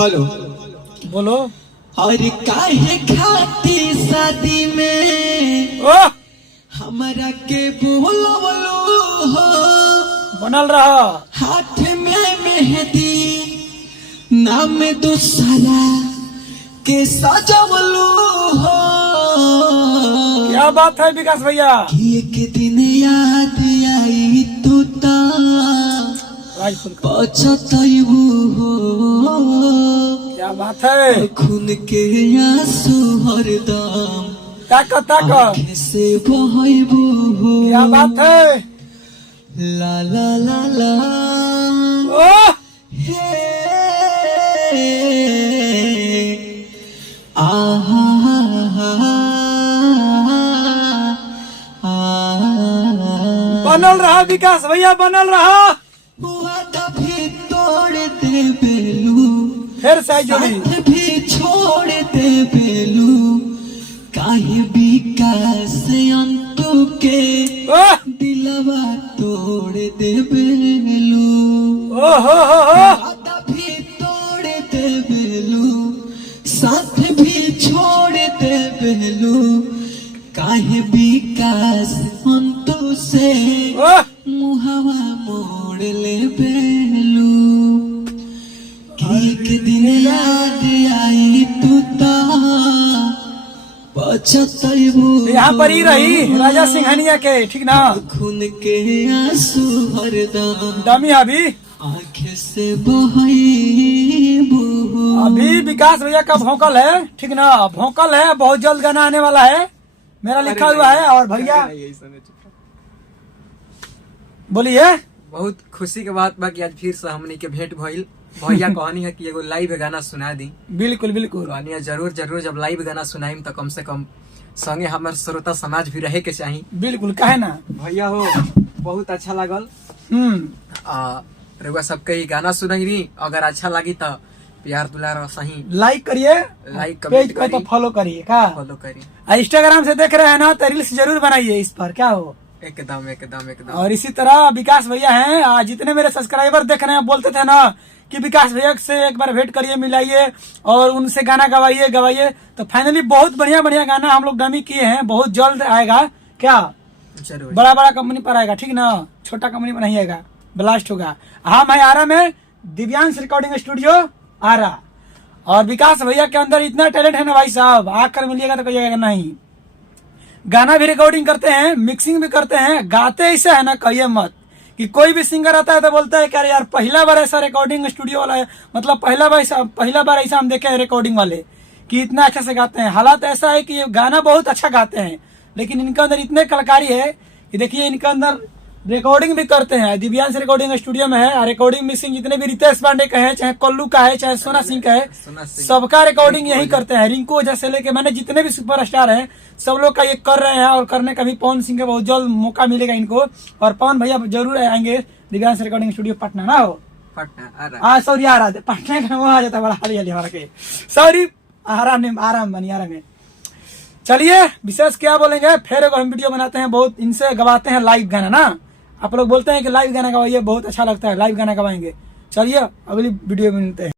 Hello बोलो। और काहे खाती शादी में ओ हमारा के बोलो हो बनल रहा। हाथ में मेहंदी नाम दूसरा के सजवलू हो। क्या बात है विकास भैया। एक दिन याद आई तू पछतैबू हो। क्या बात है। खून के आंसू हरदम ताक आँखें से बहैबू हो। क्या बात है। ला ला ला ला ओ हे आहा बनल रहा विकास भैया बनल रहा। वादा भी तोड़ दे बेलू फिर सही जोड़ी साथ भी छोड़ दे बेलू काहे विकास अंतु के ओ दिलवा तोड़ दे बेलू। ओ हो वादा भी तोड़ दे बेलू साथ भी छोड़ दे बेलू काहे विकास अंतु से ओ मुहवा मोड़ ले बेलू। एक दिन याद आई तू पछतैबू। यहाँ पर ही रही राजा सिंघनिया के ठीक ना। खून के आंसू हरदम डमी अभी आँखें से बहैबू। अभी विकास भैया का भोकल है ठीक ना। भोकल है बहुत जल्द गाना आने वाला है मेरा लिखा हुआ है। और भैया बोलिए। बहुत खुशी के बात बा कि आज फिर से हमनी के भेंट भइल। भैया कहनी है कि एगो लाइव गाना सुना दी। बिल्कुल बिल्कुल कहनी है जरूर जरूर जब लाइव गाना सुनाईम तो कम से कम संगे हमारे श्रोता समाज भी रहे के चाहिए। बिल्कुल काहे ना। भैया हो बहुत अच्छा लागल। रउआ सबके ही गाना सुनही अगर अच्छा लगी तो प्यार दुलार सही लाइक करिए लाइक पेज को तो फॉलो करिए का फॉलो करी। इंस्टाग्राम से देख रहे हैं ना तो रील्स जरूर बनाइए इस पर क्या हो। एकदम एकदम एकदम। और इसी तरह विकास भैया हैं आज जितने मेरे सब्सक्राइबर देख रहे हैं बोलते थे ना कि विकास भैया से एक बार भेंट करिए मिलाइए और उनसे गाना गवाइए तो फाइनली बहुत बढ़िया बढ़िया गाना हम लोग डमी किए हैं। बहुत जल्द आएगा क्या जरूर बड़ा कंपनी पर आएगा ठीक ना। छोटा कंपनी पर नहीं आएगा ब्लास्ट होगा। हम है आरा में दिव्यांश रिकॉर्डिंग स्टूडियो आरा। और विकास भैया के अंदर इतना टैलेंट है ना भाई साहब आकर मिलिएगा तो कहिएगा नहीं। गाना भी रिकॉर्डिंग करते हैं मिक्सिंग भी करते हैं गाते ऐसा है ना कहिए मत कि कोई भी सिंगर आता है तो बोलता है कि यार पहला बार ऐसा रिकॉर्डिंग स्टूडियो वाला है मतलब पहला बार ऐसा हम देखे हैं रिकॉर्डिंग वाले कि इतना अच्छा से गाते हैं। हालात ऐसा है कि ये गाना बहुत अच्छा गाते हैं लेकिन इनके अंदर इतने कलाकारी है कि देखिए इनके अंदर रिकॉर्डिंग भी करते हैं। दिव्यांश रिकॉर्डिंग स्टूडियो में है रिकॉर्डिंग मिक्सिंग जितने भी रितेश पांडे का है चाहे कल्लू का है चाहे सोना सिंह का है सबका रिकॉर्डिंग यही करते हैं। रिंकू जैसे लेके मैंने जितने भी सुपरस्टार हैं सब लोग का ये कर रहे हैं और करने का भी पवन सिंह का बहुत जल्द मौका मिलेगा इनको। और पवन भैया जरूर आएंगे दिव्यांश रिकॉर्डिंग स्टूडियो पटना ना हो पटना सॉरी आरा पटना का वहां आ जाता है बड़ा हरियाली हमारा के सॉरी आराम बनी आरा में। चलिए विशेष क्या बोलेंगे फिर हम वीडियो बनाते हैं बहुत इनसे गवाते हैं लाइव गाना ना। आप लोग बोलते हैं कि लाइव गाना गवाइए बहुत अच्छा लगता है लाइव गाना गवाएंगे। चलिए अगली वीडियो में मिलते हैं।